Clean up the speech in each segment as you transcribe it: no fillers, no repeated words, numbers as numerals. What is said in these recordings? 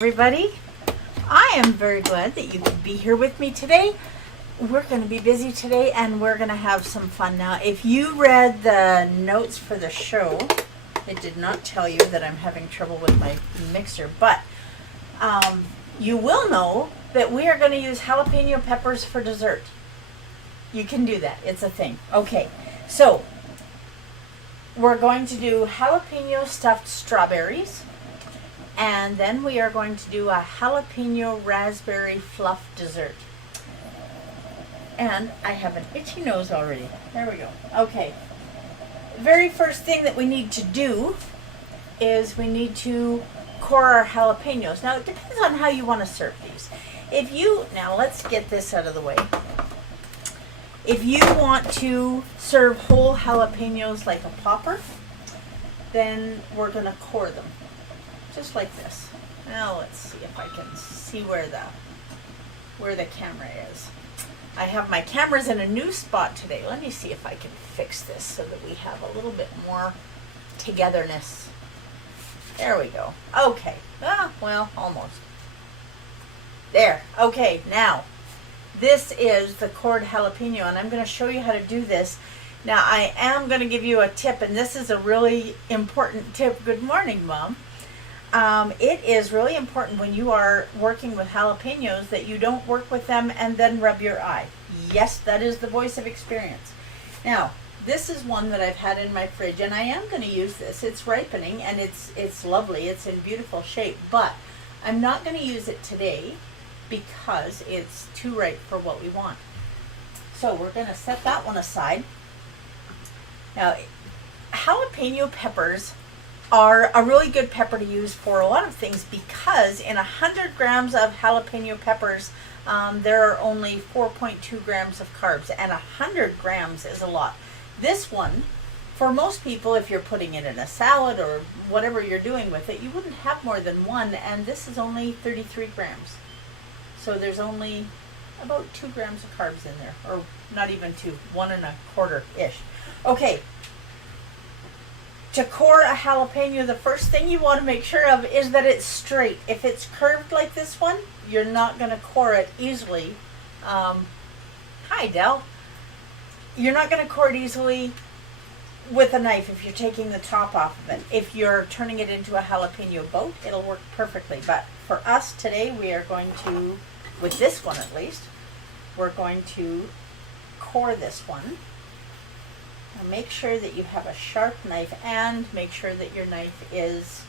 Everybody, I am very glad that you could be here with me today. We're going to be busy today and we're going to have some fun. Now, if you read the notes for the show, it did not tell you that I'm having trouble with my mixer, but you will know that we are going to use jalapeno peppers for dessert. You can do that. It's a thing. Okay, so we're going to do jalapeno stuffed strawberries. And then we are going to do a jalapeno raspberry fluff dessert. And I have an itchy nose already. There we go. Okay. Very first thing that we need to do is we need to core our jalapenos. Now it depends on how you want to serve these. Now let's get this out of the way. If you want to serve whole jalapenos like a popper, then we're going to core them. Just like this. Now let's see if I can see where the camera is. I have my cameras in a new spot today. Let me see if I can fix this so that we have a little bit more togetherness. There we go. Okay. Well, almost. There. Okay, now this is the cored jalapeno and I'm going to show you how to do this. Now I am going to give you a tip, and this is a really important tip. Good morning, Mom. It is really important when you are working with jalapenos that you don't work with them and then rub your eye. Yes, that is the voice of experience. Now, this is one that I've had in my fridge, and I am going to use this. It's ripening, and it's lovely. It's in beautiful shape, but I'm not going to use it today because it's too ripe for what we want. So we're going to set that one aside. Now, jalapeno peppers are a really good pepper to use for a lot of things because in 100 grams of jalapeno peppers, there are only 4.2 grams of carbs, and 100 grams is a lot. This one, for most people, if you're putting it in a salad or whatever you're doing with it, you wouldn't have more than one, and this is only 33 grams. So there's only about 2 grams of carbs in there, or not even 2, 1.25-ish. Okay. To core a jalapeno, the first thing you want to make sure of is that it's straight. If it's curved like this one, you're not going to core it easily. Hi, Del. You're not going to core it easily with a knife if you're taking the top off of it. If you're turning it into a jalapeno boat, it'll work perfectly. But for us today, we are going to, with this one at least, we're going to core this one. Now make sure that you have a sharp knife, and make sure that your knife is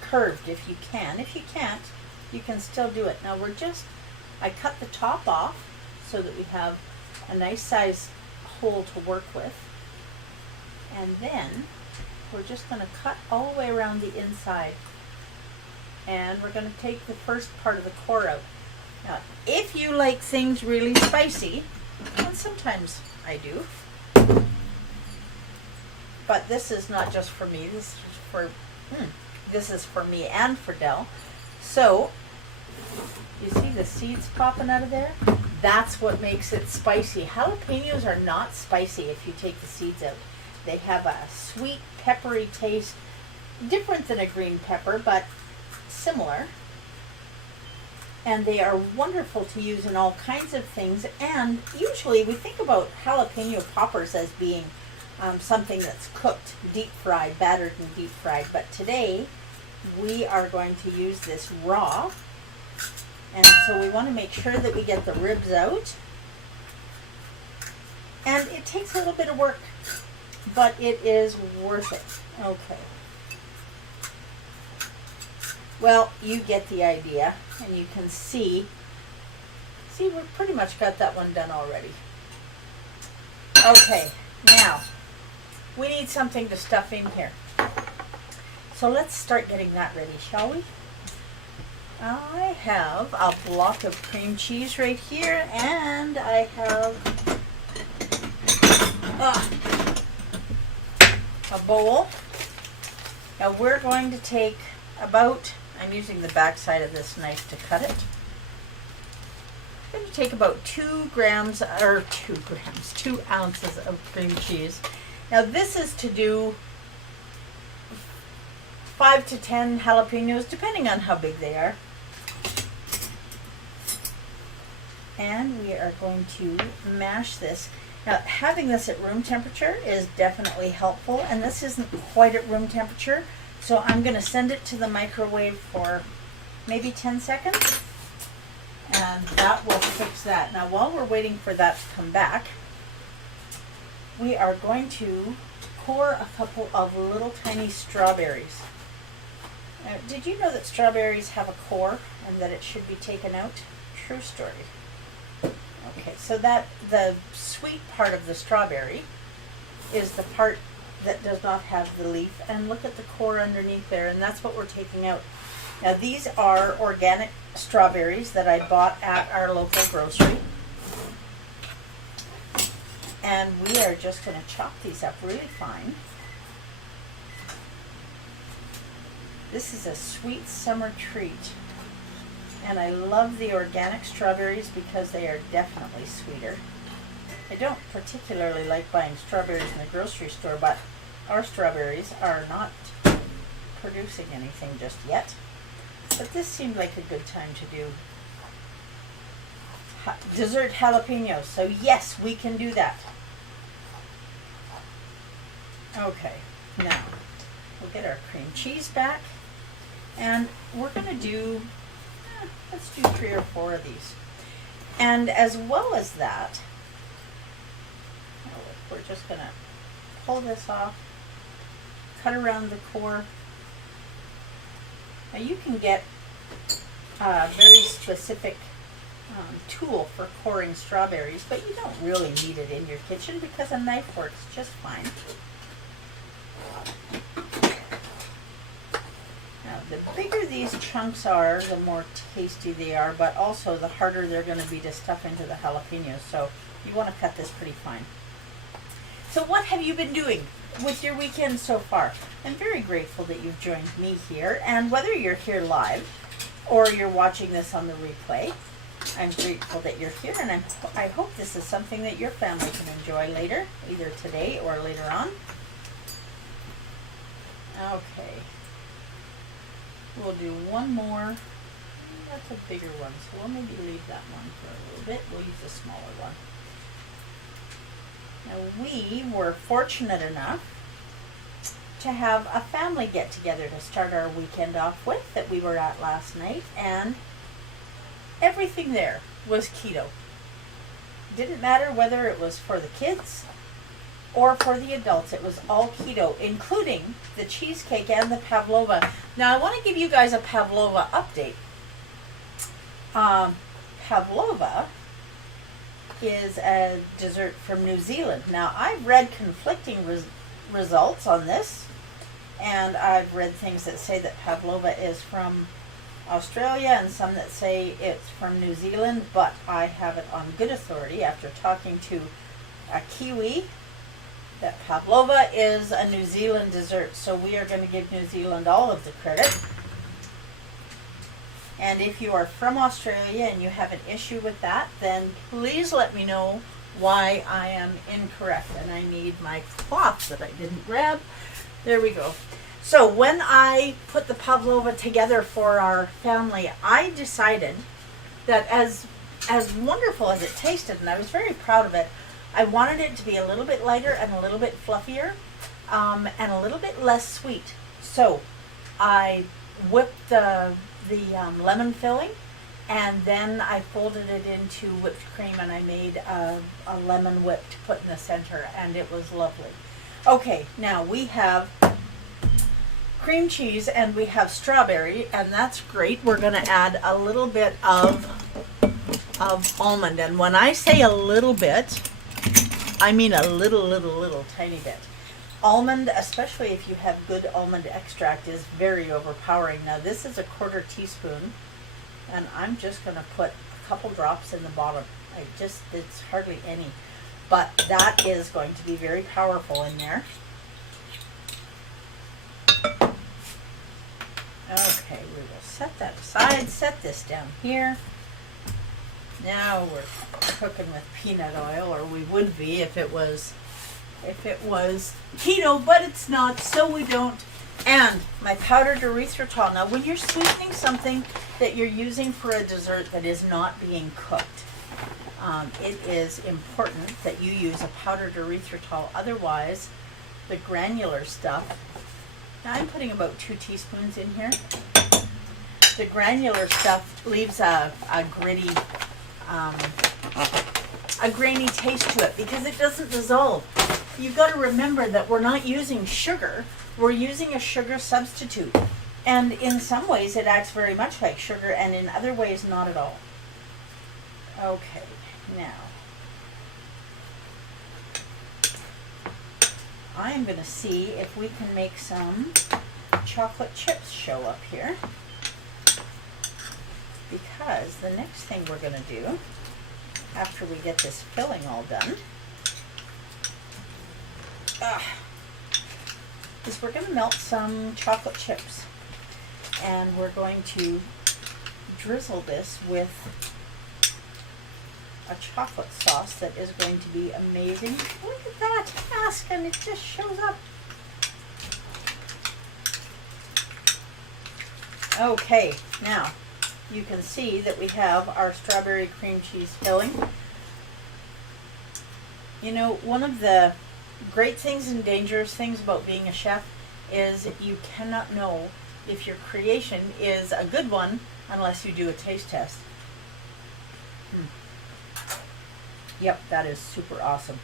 curved if you can. If you can't, you can still do it. Now I cut the top off so that we have a nice size hole to work with. And then we're just going to cut all the way around the inside. And we're going to take the first part of the core out. Now, if you like things really spicy, and sometimes I do, but this is not just for me, this is for me and for Del. So, you see the seeds popping out of there? That's what makes it spicy. Jalapenos are not spicy if you take the seeds out. They have a sweet, peppery taste, different than a green pepper, but similar. And they are wonderful to use in all kinds of things. And usually we think about jalapeno poppers as being something that's cooked, deep fried, battered and deep fried. But today we are going to use this raw. And so we want to make sure that we get the ribs out. And it takes a little bit of work, but it is worth it. Okay. Well, you get the idea, and you can see we've pretty much got that one done already. Okay, now, we need something to stuff in here. So let's start getting that ready, shall we? I have a block of cream cheese right here, and I have a bowl. Now we're going to take I'm using the back side of this knife to cut it. I'm going to take about 2 ounces of cream cheese. Now this is to do 5 to 10 jalapenos, depending on how big they are. And we are going to mash this. Now, having this at room temperature is definitely helpful, and this isn't quite at room temperature, so I'm going to send it to the microwave for maybe 10 seconds, and that will fix that. Now, while we're waiting for that to come back, we are going to core a couple of little tiny strawberries. Now, did you know that strawberries have a core and that it should be taken out? True story. Okay, so that the sweet part of the strawberry is the part that does not have the leaf, and look at the core underneath there, and that's what we're taking out. Now, these are organic strawberries that I bought at our local grocery, and we are just going to chop these up really fine. This is a sweet summer treat. And I love the organic strawberries because they are definitely sweeter. I don't particularly like buying strawberries in the grocery store, but our strawberries are not producing anything just yet. But this seemed like a good time to do dessert jalapenos. So yes, we can do that. Okay, now we'll get our cream cheese back, and we're going to do, let's do 3 or 4 of these. And as well as that, we're just going to pull this off, cut around the core. Now you can get a very specific tool for coring strawberries, but you don't really need it in your kitchen because a knife works just fine. Now, the bigger these chunks are, the more tasty they are, but also the harder they're going to be to stuff into the jalapenos, so you want to cut this pretty fine. So what have you been doing with your weekend so far? I'm very grateful that you've joined me here, and whether you're here live or you're watching this on the replay, I'm grateful that you're here, and I hope this is something that your family can enjoy later, either today or later on. Okay. We'll do one more. That's a bigger one, so we'll maybe leave that one for a little bit. We'll use a smaller one. Now, we were fortunate enough to have a family get together to start our weekend off with that we were at last night, and everything there was keto. Didn't matter whether it was for the kids or for the adults. It was all keto, including the cheesecake and the pavlova. Now, I want to give you guys a pavlova update. Pavlova is a dessert from New Zealand. Now, I've read conflicting results on this, and I've read things that say that pavlova is from Australia and some that say it's from New Zealand, but I have it on good authority after talking to a Kiwi that pavlova is a New Zealand dessert, so we are going to give New Zealand all of the credit. And if you are from Australia and you have an issue with that, then please let me know why I am incorrect. And I need my cloth that I didn't grab. There we go. So when I put the pavlova together for our family, I decided that as wonderful as it tasted, and I was very proud of it, I wanted it to be a little bit lighter and a little bit fluffier, and a little bit less sweet. So I whipped the lemon filling, and then I folded it into whipped cream, and I made a lemon whip to put in the center, and it was lovely. Okay, now we have cream cheese and we have strawberry, and that's great. We're going to add a little bit of almond, and when I say a little bit, I mean a little tiny bit. Almond, especially if you have good almond extract, is very overpowering. Now this is a 1/4 teaspoon, and I'm just going to put a couple drops in the bottom. It's hardly any, but that is going to be very powerful in there. Okay, we will set that aside, set this down here. Now we're cooking with peanut oil, or we would be if it was keto, but it's not, so we don't And my powdered erythritol. Now, when you're sweetening something that you're using for a dessert that is not being cooked, it is important that you use a powdered erythritol. Otherwise, the granular stuff, now I'm putting about 2 teaspoons in here. The granular stuff leaves a gritty, a grainy taste to it because it doesn't dissolve. You've got to remember that we're not using sugar, we're using a sugar substitute. And in some ways it acts very much like sugar, and in other ways not at all. Okay, now I am going to see if we can make some chocolate chips show up here. Because the next thing we're going to do, after we get this filling all done, is we're going to melt some chocolate chips. And we're going to drizzle this with a chocolate sauce that is going to be amazing. Look at that, ask, and it just shows up. Okay, now you can see that we have our strawberry cream cheese filling. You know, one of the great things and dangerous things about being a chef is you cannot know if your creation is a good one unless you do a taste test. Yep, that is super awesome.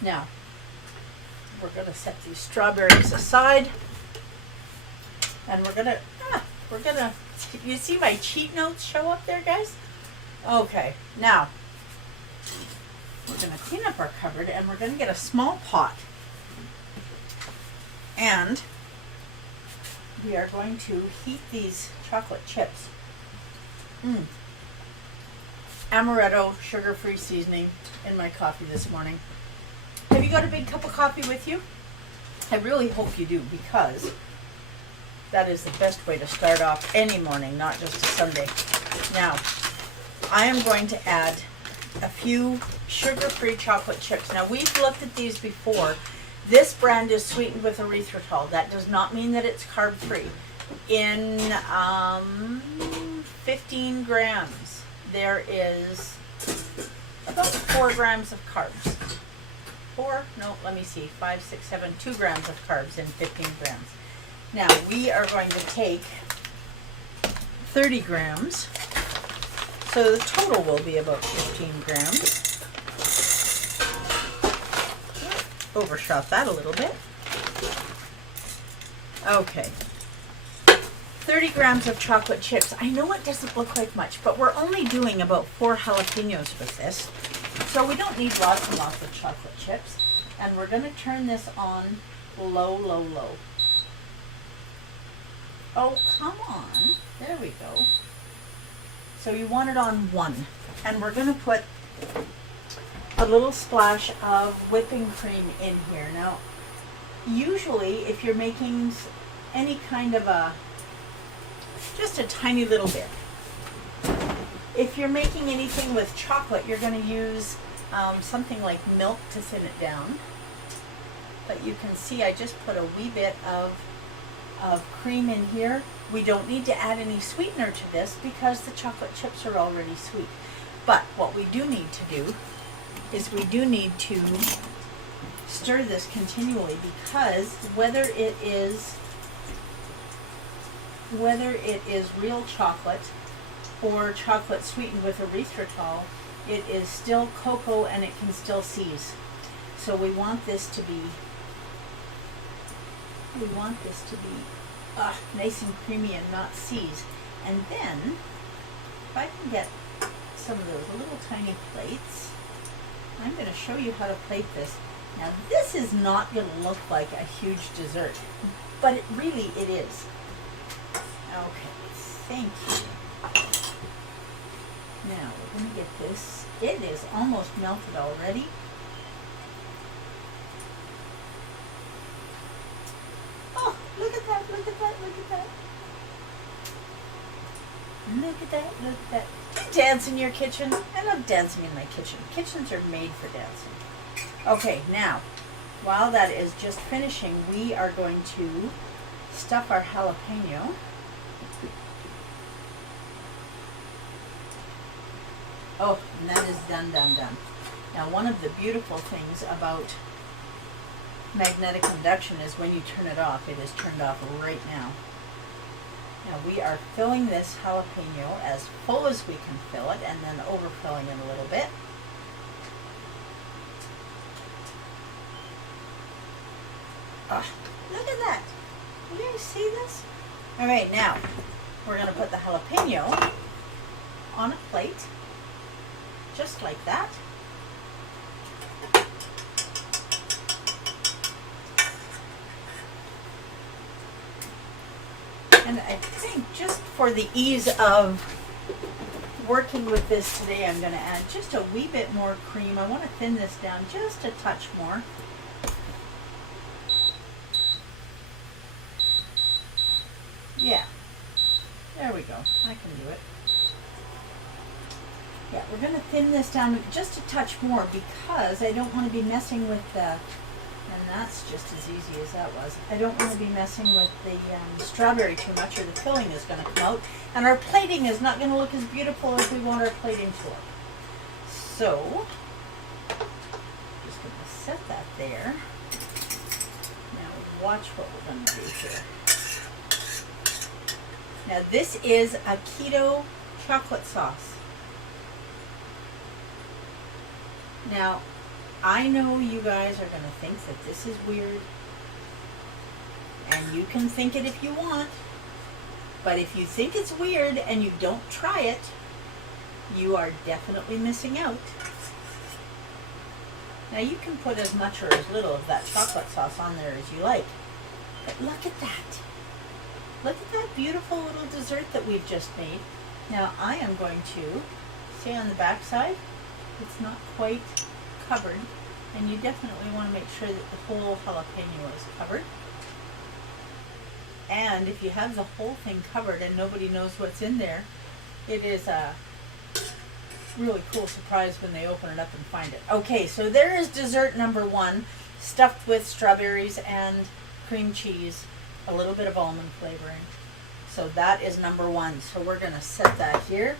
Now, we're going to set these strawberries aside, and we're going to, you see my cheat notes show up there, guys? Okay, now, we're going to clean up our cupboard, and we're going to get a small pot, and we are going to heat these chocolate chips. Amaretto sugar-free seasoning in my coffee this morning. Have you got a big cup of coffee with you? I really hope you do, because that is the best way to start off any morning, not just a Sunday. Now, I am going to add a few sugar-free chocolate chips. Now, we've looked at these before. This brand is sweetened with erythritol. That does not mean that it's carb-free. In 15 grams, there is about 4 grams of carbs. 5, 6, 7, 2 grams of carbs in 15 grams. Now, we are going to take 30 grams. So the total will be about 15 grams. Overshot that a little bit. Okay. 30 grams of chocolate chips. I know it doesn't look like much, but we're only doing about 4 jalapenos with this. So we don't need lots and lots of chocolate chips. And we're going to turn this on low, low, low. Oh, come on. There we go. So you want it on 1. And we're going to put a little splash of whipping cream in here. Now, usually if you're making any kind of just a tiny little bit. If you're making anything with chocolate, you're going to use something like milk to thin it down. But you can see I just put a wee bit of cream in here. We don't need to add any sweetener to this because the chocolate chips are already sweet. But what we do need to do is we do need to stir this continually, because whether it is real chocolate or chocolate sweetened with erythritol, it is still cocoa and it can still seize. So we want this to be nice and creamy and not seize. And then, if I can get some of those little tiny plates, I'm going to show you how to plate this. Now, this is not going to look like a huge dessert, but it is. Okay, thank you. Now, we're going to get this. It is almost melted already. Oh, look at that, look at that, look at that. Look at that, look at that. Do you dance in your kitchen? I love dancing in my kitchen. Kitchens are made for dancing. Okay, now, while that is just finishing, we are going to stuff our jalapeno. Oh, and that is done. Now, one of the beautiful things about magnetic induction is when you turn it off, it is turned off right now. Now we are filling this jalapeno as full as we can fill it, and then overfilling it a little bit. Ah, look at that. Can you guys see this? All right, now we're going to put the jalapeno on a plate, just like that. And I think just for the ease of working with this today, I'm going to add just a wee bit more cream. I want to thin this down just a touch more. Yeah, there we go. I can do it. Yeah, we're going to thin this down just a touch more because I don't want to be messing with the, and that's just as easy as that was. I don't want to be messing with the strawberry too much, or the filling is going to come out, and our plating is not going to look as beautiful as we want our plating to look. So, just going to set that there. Now watch what we're going to do here. Now this is a keto chocolate sauce. Now, I know you guys are going to think that this is weird, and you can think it if you want, but if you think it's weird and you don't try it, you are definitely missing out. Now you can put as much or as little of that chocolate sauce on there as you like, but look at that. Look at that beautiful little dessert that we've just made. Now I am going to, see on the back side, it's not quite covered, and you definitely want to make sure that the whole jalapeno is covered. And if you have the whole thing covered and nobody knows what's in there, it is a really cool surprise when they open it up and find it. Okay, so there is dessert number one, stuffed with strawberries and cream cheese, a little bit of almond flavoring. So that is number one. So we're going to set that here.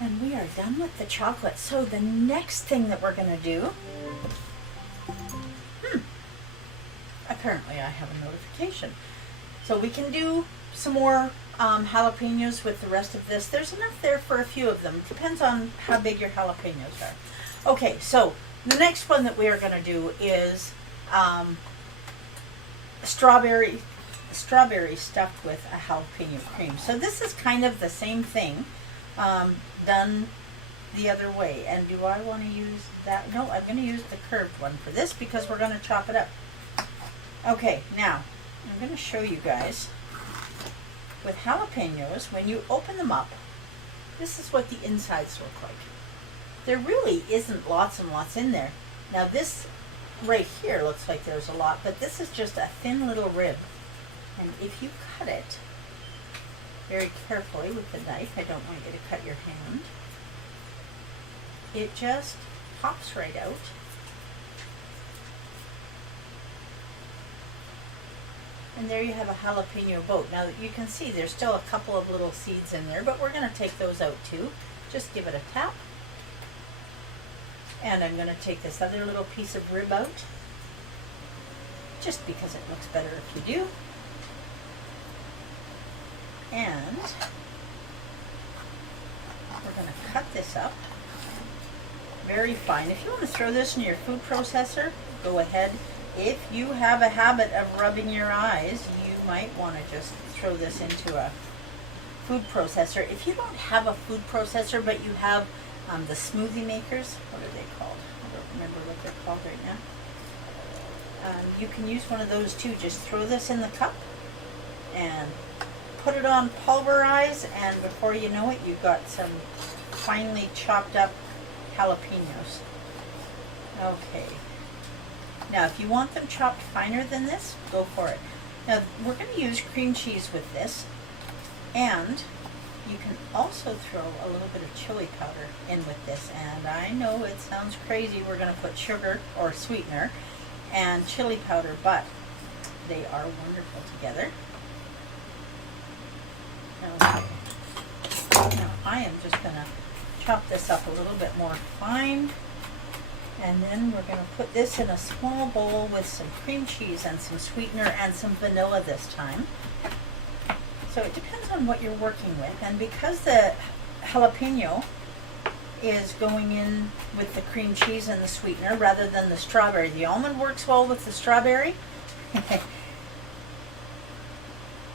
And we are done with the chocolate. So the next thing that we're going to do, apparently I have a notification. So we can do some more jalapenos with the rest of this. There's enough there for a few of them. It depends on how big your jalapenos are. Okay, so the next one that we are going to do is strawberry stuffed with a jalapeno cream. So this is kind of the same thing, done the other way. And do I want to use that? No, I'm going to use the curved one for this because we're going to chop it up. Okay, now I'm going to show you guys with jalapenos, when you open them up, this is what the insides look like. There really isn't lots and lots in there. Now this right here looks like there's a lot, but this is just a thin little rib. And if you cut it very carefully with the knife, I don't want you to cut your hand, it just pops right out. And there you have a jalapeno boat. Now you can see there's still a couple of little seeds in there, but we're going to take those out too. Just give it a tap. And I'm going to take this other little piece of rib out, just because it looks better if you do. And we're going to cut this up very fine. If you want to throw this in your food processor, go ahead. If you have a habit of rubbing your eyes, you might want to just throw this into a food processor. If you don't have a food processor, but you have the smoothie makers, what are they called? I don't remember what they're called right now. You can use one of those too. Just throw this in the cup and put it on pulverize, and before you know it, you've got some finely chopped up jalapenos. Okay. Now, if you want them chopped finer than this, go for it. Now, we're going to use cream cheese with this, and you can also throw a little bit of chili powder in with this. And I know it sounds crazy, we're going to put sugar or sweetener and chili powder, but They are wonderful together. Now I am just going to chop this up a little bit more fine. And then we're going to put this in a small bowl with some cream cheese and some sweetener and some vanilla this time. So it depends on what you're working with. And because the jalapeno is going in with the cream cheese and the sweetener rather than the strawberry, the almond works well with the strawberry.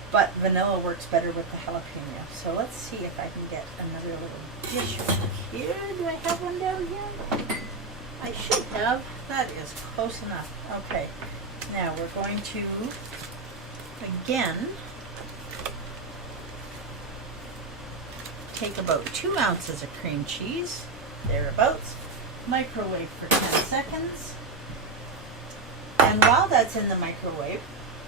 But vanilla works better with the jalapeno. So let's see if I can get another little dish over here. Do I have one down here? I should have. That is close enough. Okay. Now we're going to, again, take about 2 ounces of cream cheese, thereabouts, microwave for 10 seconds. And while that's in the microwave,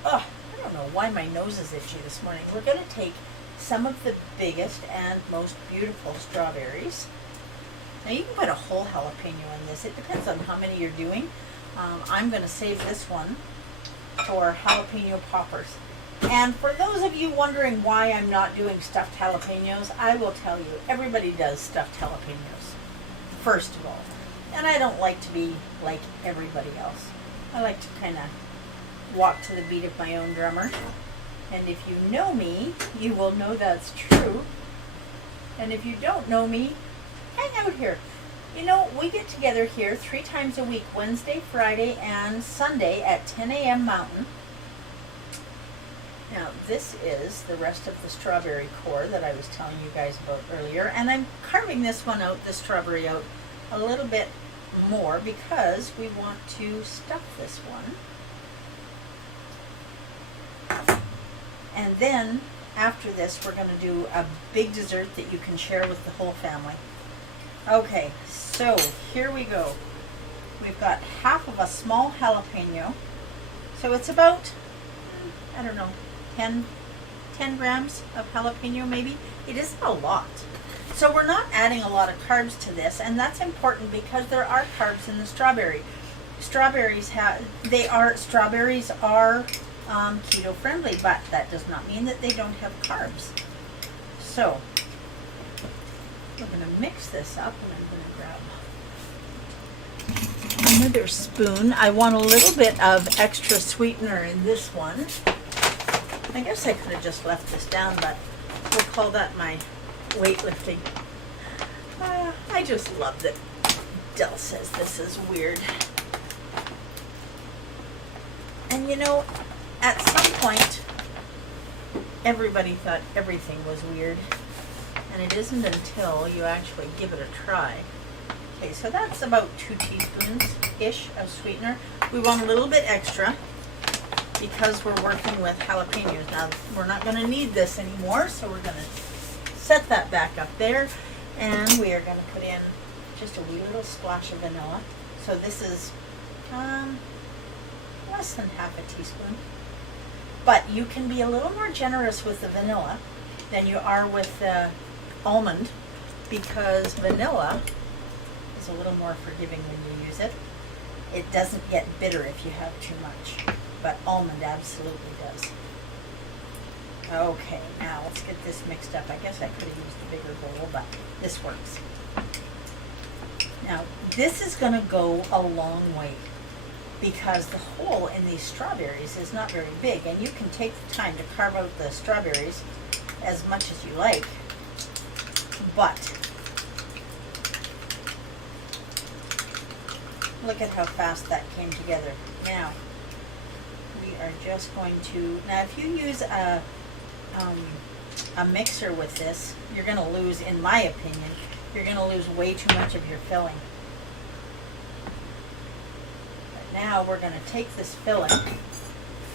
I don't know why my nose is itchy this morning. We're going to take some of the biggest and most beautiful strawberries. Now you can put a whole jalapeno in this. It depends on how many you're doing. I'm going to save this one for jalapeno poppers. And for those of you wondering why I'm not doing stuffed jalapenos, I will tell you, everybody does stuffed jalapenos, first of all. And I don't like to be like everybody else. I like to kind of walk to the beat of my own drummer. And if you know me, you will know that's true. And if you don't know me, hang out here. You know, we get together here 3 times a week, Wednesday, Friday, and Sunday at 10 a.m. Mountain. Now, this is the rest of the strawberry core that I was telling you guys about earlier. And I'm carving this one out, the strawberry out, a little bit more because we want to stuff this one. And then, after this, we're going to do a big dessert that you can share with the whole family. Okay, so here we go. We've got half of a small jalapeno. So it's about, I don't know, 10 grams of jalapeno maybe. It isn't a lot. So we're not adding a lot of carbs to this, and that's important because there are carbs in the strawberry. Strawberries are keto friendly, but that does not mean that they don't have carbs. So we're going to mix this up, and I'm going to grab another spoon. I want a little bit of extra sweetener in this one. I guess I could have just left this down, but we'll call that my weightlifting. I just love that Del says this is weird. And you know, at some point, everybody thought everything was weird. And it isn't until you actually give it a try. Okay, so that's about 2 teaspoons-ish of sweetener. We want a little bit extra because we're working with jalapenos. Now, we're not going to need this anymore, so we're going to set that back up there. And we are going to put in just a wee little splash of vanilla. So this is less than half a teaspoon. But you can be a little more generous with the vanilla than you are with the almond, because vanilla is a little more forgiving when you use it. It doesn't get bitter if you have too much, but almond absolutely does. Okay, now let's get this mixed up. I guess I could have used a bigger bowl, but this works. Now, this is going to go a long way because the hole in these strawberries is not very big, and you can take the time to carve out the strawberries as much as you like, but look at how fast that came together. Now, we are just going to, now if you use a mixer with this, you're going to lose, in my opinion, you're going to lose way too much of your filling. But now we're going to take this filling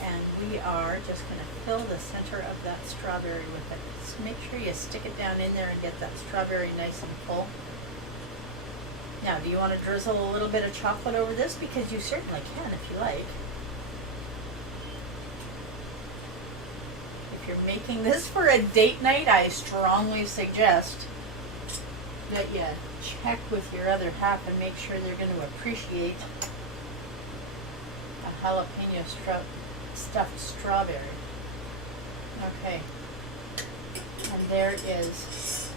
and we are just going to fill the center of that strawberry with it. Just make sure you stick it down in there and get that strawberry nice and full. Now, do you want to drizzle a little bit of chocolate over this? Because you certainly can if you like. If you're making this for a date night, I strongly suggest that you check with your other half and make sure they're going to appreciate a jalapeno stuffed strawberry. Okay. And there is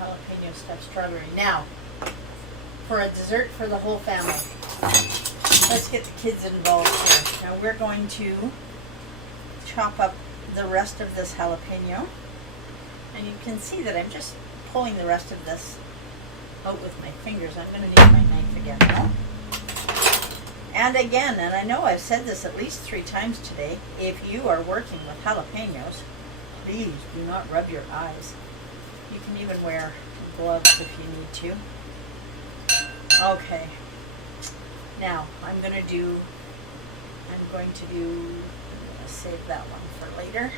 a jalapeno stuffed strawberry. Now, for a dessert for the whole family, let's get the kids involved here. Now we're going to chop up the rest of this jalapeno. And you can see that I'm just pulling the rest of this out with my fingers. I'm going to need my knife again now. And again, and I know I've said this at least 3 times today, if you are working with jalapenos, please do not rub your eyes. You can even wear gloves if you need to. Okay. Now, I'm going to save that one for later.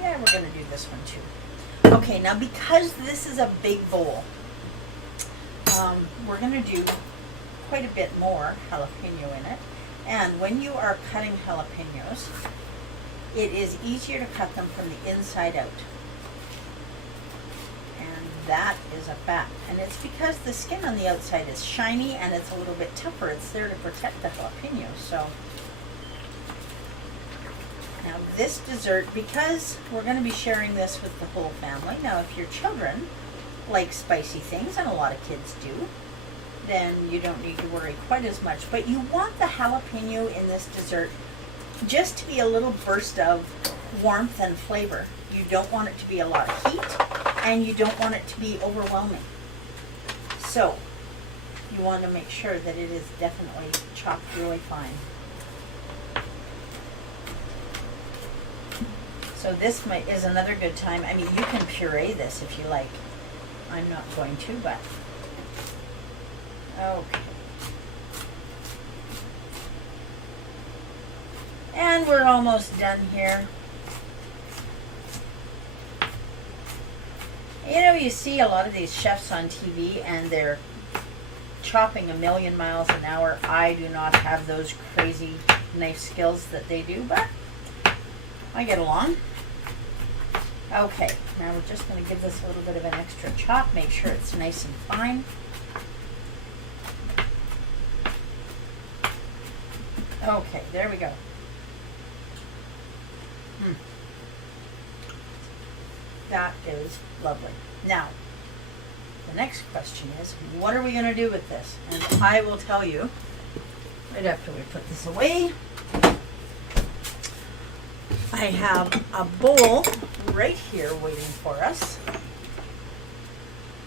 Yeah, we're going to do this one too. Okay, now because this is a big bowl, we're going to do quite a bit more jalapeno in it. And when you are cutting jalapenos, it is easier to cut them from the inside out. And that is a fact. And it's because the skin on the outside is shiny and it's a little bit tougher. It's there to protect the jalapenos. So now this dessert, because we're going to be sharing this with the whole family. Now if your children like spicy things, and a lot of kids do, then you don't need to worry quite as much. But you want the jalapeno in this dessert just to be a little burst of warmth and flavor. You don't want it to be a lot of heat, and you don't want it to be overwhelming. So you want to make sure that it is definitely chopped really fine. So this is another good time. I mean, you can puree this if you like. I'm not going to, but okay. And we're almost done here. You know, you see a lot of these chefs on TV and they're chopping 1,000,000 miles an hour. I do not have those crazy knife skills that they do, but I get along. Okay, now we're just going to give this a little bit of an extra chop, make sure it's nice and fine. Okay, there we go. That is lovely. Now, the next question is, what are we going to do with this? And I will tell you right after we put this away. I have a bowl right here waiting for us.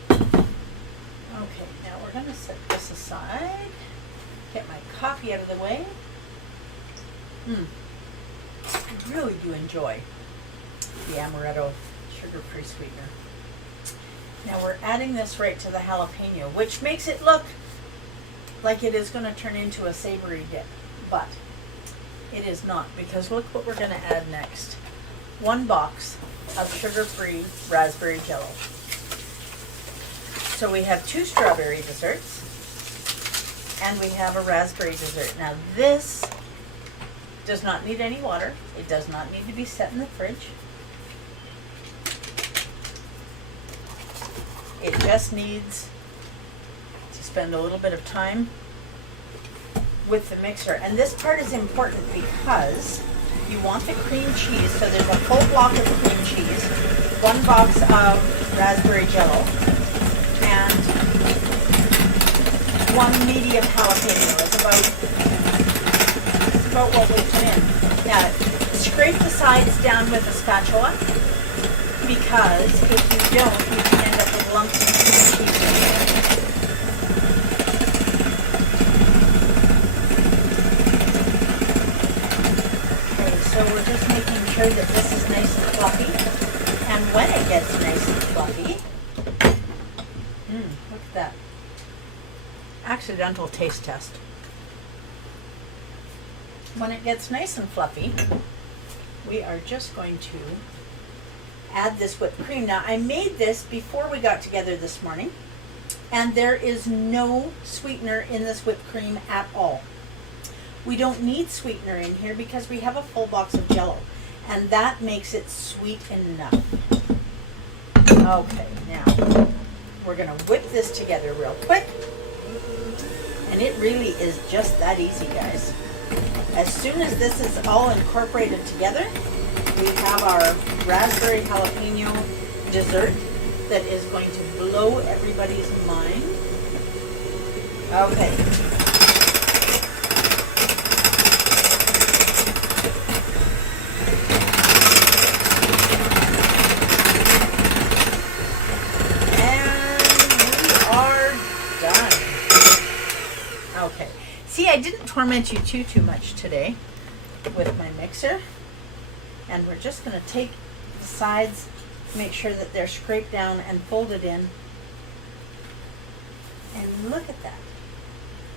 Okay, now we're going to set this aside. Get my coffee out of the way. I really do enjoy the amaretto sugar-free sweetener. Now we're adding this right to the jalapeno, which makes it look like it is going to turn into a savory dip, but it is not, because look what we're going to add next. 1 box of sugar-free raspberry jello. So we have 2 strawberry desserts, and we have a raspberry dessert. Now this does not need any water. It does not need to be set in the fridge. It just needs to spend a little bit of time with the mixer. And this part is important because you want the cream cheese. So there's a full block of cream cheese, 1 box of raspberry jello, and 1 medium jalapeno. It's about what we put in. Now, scrape the sides down with a spatula, because if you don't, you can end up with lumps of cream cheese in there. So we're just making sure that this is nice and fluffy. And when it gets nice and fluffy, look at that. Accidental taste test. When it gets nice and fluffy, we are just going to add this whipped cream. Now I made this before we got together this morning, and there is no sweetener in this whipped cream at all. We don't need sweetener in here because we have a full box of jello, and that makes it sweet enough. Okay, now we're going to whip this together real quick. And And it really is just that easy, guys. As soon as this is all incorporated together, we have our raspberry jalapeno dessert that is going to blow everybody's mind. Okay. Okay. See, I didn't torment you too much today with my mixer. And we're just going to take the sides, make sure that they're scraped down and folded in. And look at that.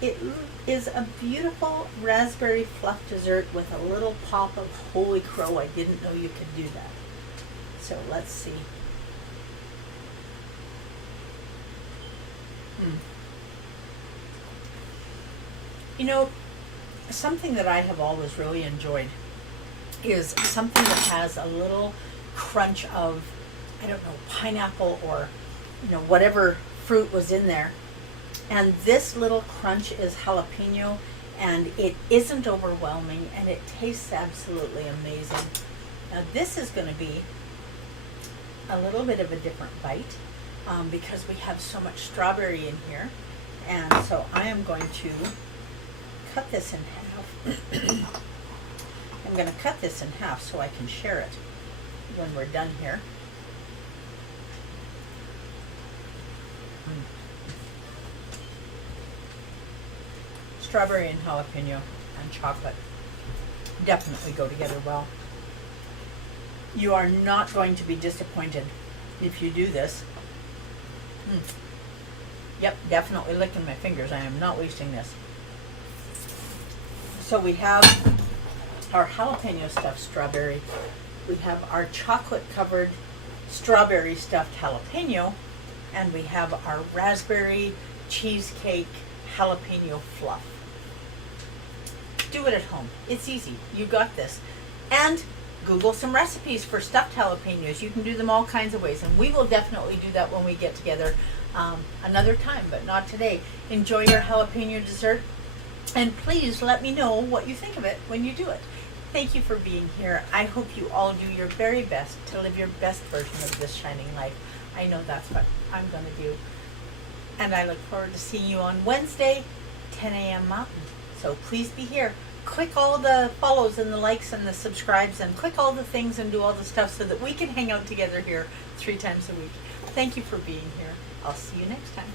It is a beautiful raspberry fluff dessert with a little pop of holy crow. I didn't know you could do that. So let's see. You know, something that I have always really enjoyed is something that has a little crunch of, I don't know, pineapple or, you know, whatever fruit was in there. And this little crunch is jalapeno, and it isn't overwhelming, and it tastes absolutely amazing. Now this is going to be a little bit of a different bite because we have so much strawberry in here. And so I am going to cut this in half. I'm going to cut this in half so I can share it when we're done here. Strawberry and jalapeno and chocolate definitely go together well. You are not going to be disappointed if you do this. Yep, definitely licking my fingers. I am not wasting this. So we have our jalapeno stuffed strawberry. We have our chocolate covered strawberry stuffed jalapeno. And we have our raspberry cheesecake jalapeno fluff. Do it at home. It's easy. You got this. And Google some recipes for stuffed jalapenos. You can do them all kinds of ways. And we will definitely do that when we get together another time, but not today. Enjoy your jalapeno dessert. And please let me know what you think of it when you do it. Thank you for being here. I hope you all do your very best to live your best version of this shining life. I know that's what I'm going to do. And I look forward to seeing you on Wednesday, 10 a.m. Mountain. So please be here. Click all the follows and the likes and the subscribes and click all the things and do all the stuff so that we can hang out together here 3 times a week. Thank you for being here. I'll see you next time.